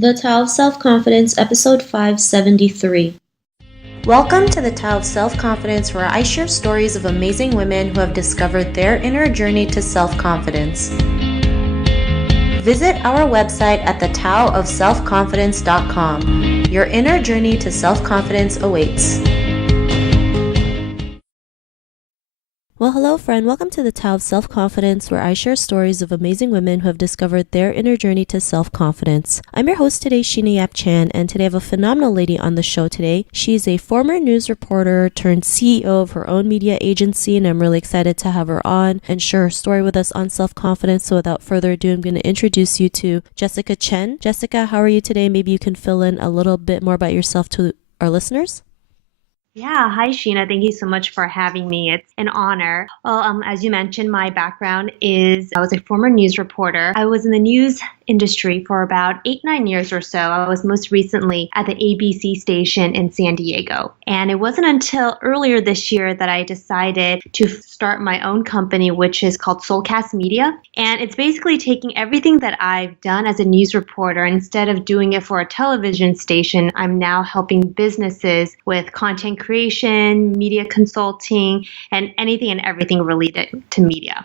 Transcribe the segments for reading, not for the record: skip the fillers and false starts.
The Tao of Self-Confidence, Episode 573. Welcome to the Tao of Self-Confidence, where I share stories of amazing women who have discovered their inner journey to self-confidence. Visit our website at thetaoofselfconfidence.com. Your inner journey to self-confidence awaits. Well, hello friend. Welcome to the Tao of Self-Confidence, where I share stories of amazing women who have discovered their inner journey to self-confidence. I'm your host today, Sheena Yap Chan, and today I have a phenomenal lady on the show today. She's a former news reporter turned CEO of her own media agency, and I'm really excited to have her on and share her story with us on self-confidence. So without further ado, I'm going to introduce you to Jessica Chen. Jessica, how are you today? Maybe you can fill in a little bit more about yourself to our listeners. Yeah, hi Sheena. Thank you so much for having me. It's an honor. Well, as you mentioned, my background is I was a former news reporter. I was in the news industry for about 8-9 years or so. I was most recently at the ABC station in San Diego. And it wasn't until earlier this year that I decided to start my own company, which is called Soulcast Media. And it's basically taking everything that I've done as a news reporter, instead of doing it for a television station, I'm now helping businesses with content creation, media consulting, and anything and everything related to media.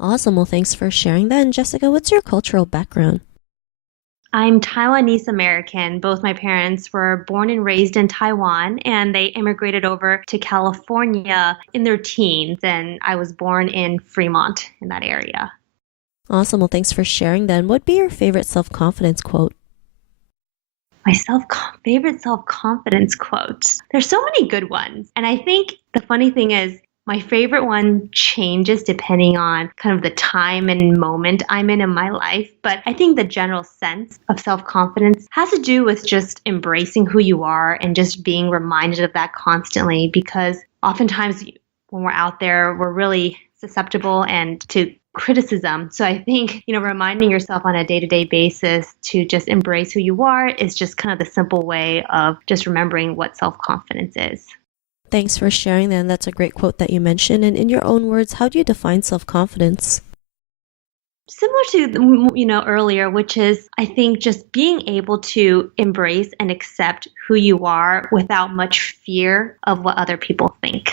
Awesome. Well, thanks for sharing that. And Jessica, what's your cultural background? I'm Taiwanese American. Both my parents were born and raised in Taiwan, and they immigrated over to California in their teens, and I was born in Fremont in that area. Awesome. Well, thanks for sharing that. And what'd be your favorite self-confidence quote? My favorite self-confidence quote. There's so many good ones. And I think the funny thing is my favorite one changes depending on kind of the time and moment I'm in my life. But I think the general sense of self-confidence has to do with just embracing who you are and just being reminded of that constantly, because oftentimes when we're out there, we're really susceptible and to criticism. So I think, reminding yourself on a day-to-day basis to just embrace who you are is just kind of the simple way of just remembering what self-confidence is. Thanks for sharing that. And that's a great quote that you mentioned. And in your own words, how do you define self-confidence? Similar to, earlier, which is, I think, just being able to embrace and accept who you are without much fear of what other people think.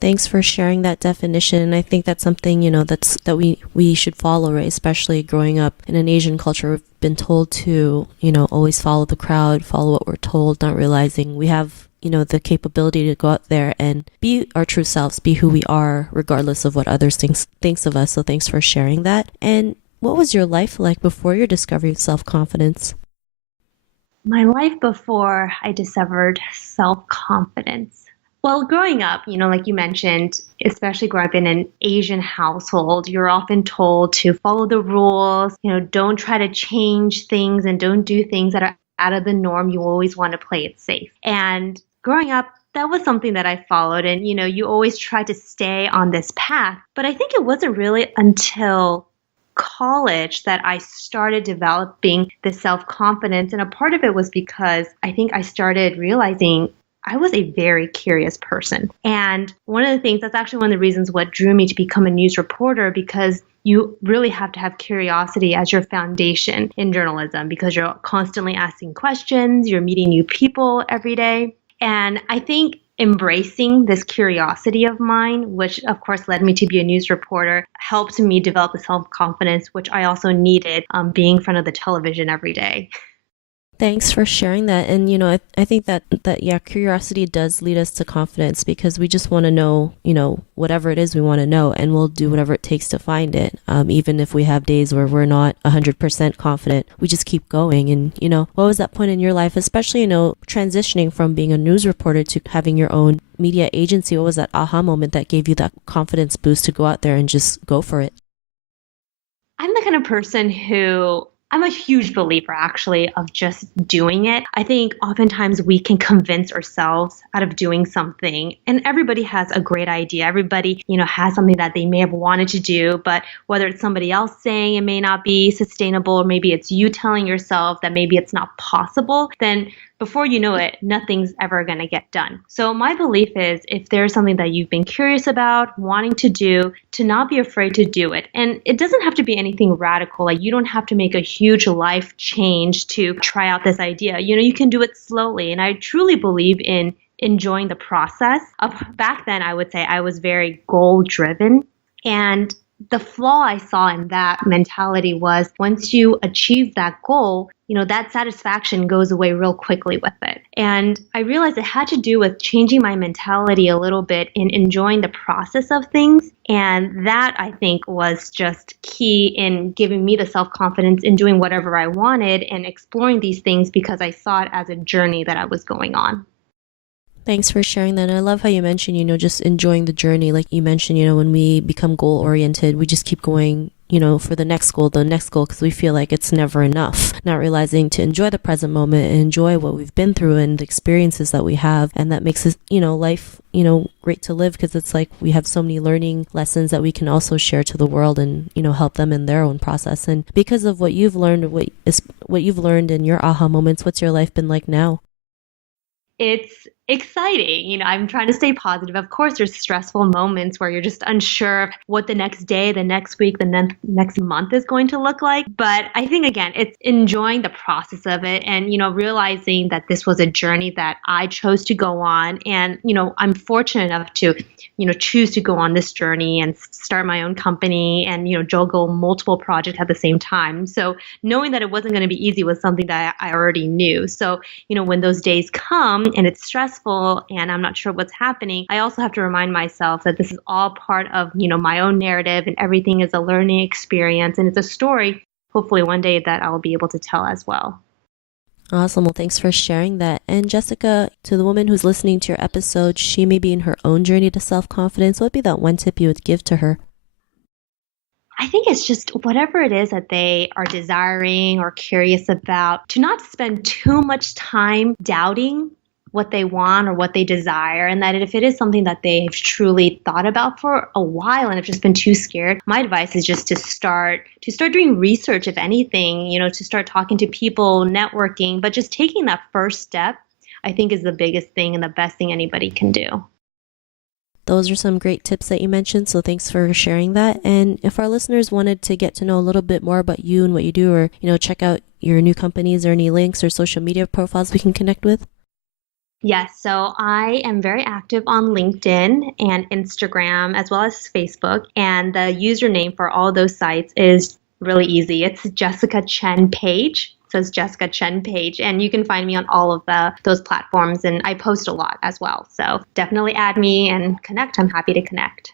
Thanks for sharing that definition. And I think that's something, that we should follow, right? Especially growing up in an Asian culture, we've been told to, always follow the crowd, follow what we're told, not realizing we have, the capability to go out there and be our true selves, be who we are, regardless of what others thinks of us. So thanks for sharing that. And what was your life like before your discovery of self-confidence? My life before I discovered self-confidence. Well, growing up, like you mentioned, especially growing up in an Asian household, you're often told to follow the rules, don't try to change things and don't do things that are out of the norm. You always want to play it safe. And growing up, that was something that I followed. And, you always try to stay on this path. But I think it wasn't really until college that I started developing this self-confidence. And a part of it was because I think I started realizing I was a very curious person. And one of the things, that's actually one of the reasons what drew me to become a news reporter, because you really have to have curiosity as your foundation in journalism, because you're constantly asking questions, you're meeting new people every day. And I think embracing this curiosity of mine, which of course led me to be a news reporter, helped me develop the self-confidence, which I also needed being in front of the television every day. Thanks for sharing that. And, I think that curiosity does lead us to confidence, because we just want to know, whatever it is we want to know, and we'll do whatever it takes to find it. Even if we have days where we're not 100% confident, we just keep going. And, what was that point in your life, especially, transitioning from being a news reporter to having your own media agency? What was that aha moment that gave you that confidence boost to go out there and just go for it? I'm the kind of person who I'm a huge believer, actually, of just doing it. I think oftentimes we can convince ourselves out of doing something, and everybody has a great idea. Everybody, has something that they may have wanted to do, but whether it's somebody else saying it may not be sustainable, or maybe it's you telling yourself that maybe it's not possible, then before you know it, nothing's ever going to get done. So my belief is if there's something that you've been curious about, wanting to do, to not be afraid to do it. And it doesn't have to be anything radical. Like you don't have to make a huge life change to try out this idea. You can do it slowly. And I truly believe in enjoying the process. Back then, I would say I was very goal driven. And the flaw I saw in that mentality was once you achieve that goal, that satisfaction goes away real quickly with it. And I realized it had to do with changing my mentality a little bit in enjoying the process of things. And that I think was just key in giving me the self-confidence in doing whatever I wanted and exploring these things because I saw it as a journey that I was going on. Thanks for sharing that. And I love how you mentioned, just enjoying the journey. Like you mentioned, when we become goal oriented, we just keep going, for the next goal, because we feel like it's never enough. Not realizing to enjoy the present moment and enjoy what we've been through and the experiences that we have. And that makes us, life, great to live because it's like we have so many learning lessons that we can also share to the world and, help them in their own process. And because of what you've learned, what you've learned in your aha moments, what's your life been like now? It's exciting. I'm trying to stay positive. Of course, there's stressful moments where you're just unsure of what the next day, the next week, the next month is going to look like. But I think, again, it's enjoying the process of it and, realizing that this was a journey that I chose to go on. And, I'm fortunate enough to, choose to go on this journey and start my own company and, juggle multiple projects at the same time. So knowing that it wasn't going to be easy was something that I already knew. So, when those days come and it's stressful, and I'm not sure what's happening, I also have to remind myself that this is all part of, my own narrative and everything is a learning experience and it's a story, hopefully one day that I'll be able to tell as well. Awesome. Well, thanks for sharing that. And Jessica, to the woman who's listening to your episode, she may be in her own journey to self-confidence. What would be that one tip you would give to her? I think it's just whatever it is that they are desiring or curious about, to not spend too much time doubting what they want or what they desire, and that if it is something that they've truly thought about for a while and have just been too scared, my advice is just to start doing research, if anything, to start talking to people, networking, but just taking that first step, I think is the biggest thing and the best thing anybody can do. Those are some great tips that you mentioned, so thanks for sharing that. And if our listeners wanted to get to know a little bit more about you and what you do, or, check out your new companies or any links or social media profiles we can connect with? Yes, so I am very active on LinkedIn and Instagram as well as Facebook. And the username for all those sites is really easy. It's Jessica Chen Page. So it's Jessica Chen Page. And you can find me on all of those platforms. And I post a lot as well. So definitely add me and connect. I'm happy to connect.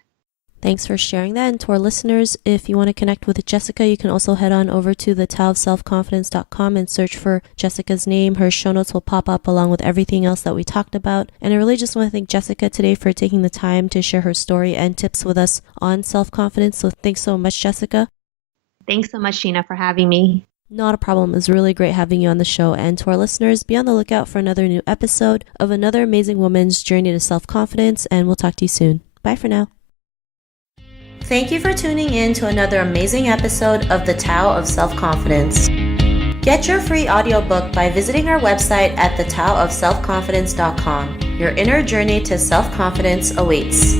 Thanks for sharing that. And to our listeners, if you want to connect with Jessica, you can also head on over to thetaoofselfconfidence.com and search for Jessica's name. Her show notes will pop up along with everything else that we talked about. And I really just want to thank Jessica today for taking the time to share her story and tips with us on self-confidence. So thanks so much, Jessica. Thanks so much, Sheena, for having me. Not a problem. It was really great having you on the show. And to our listeners, be on the lookout for another new episode of another amazing woman's journey to self-confidence. And we'll talk to you soon. Bye for now. Thank you for tuning in to another amazing episode of The Tao of Self-Confidence. Get your free audiobook by visiting our website at thetaoofselfconfidence.com. Your inner journey to self-confidence awaits.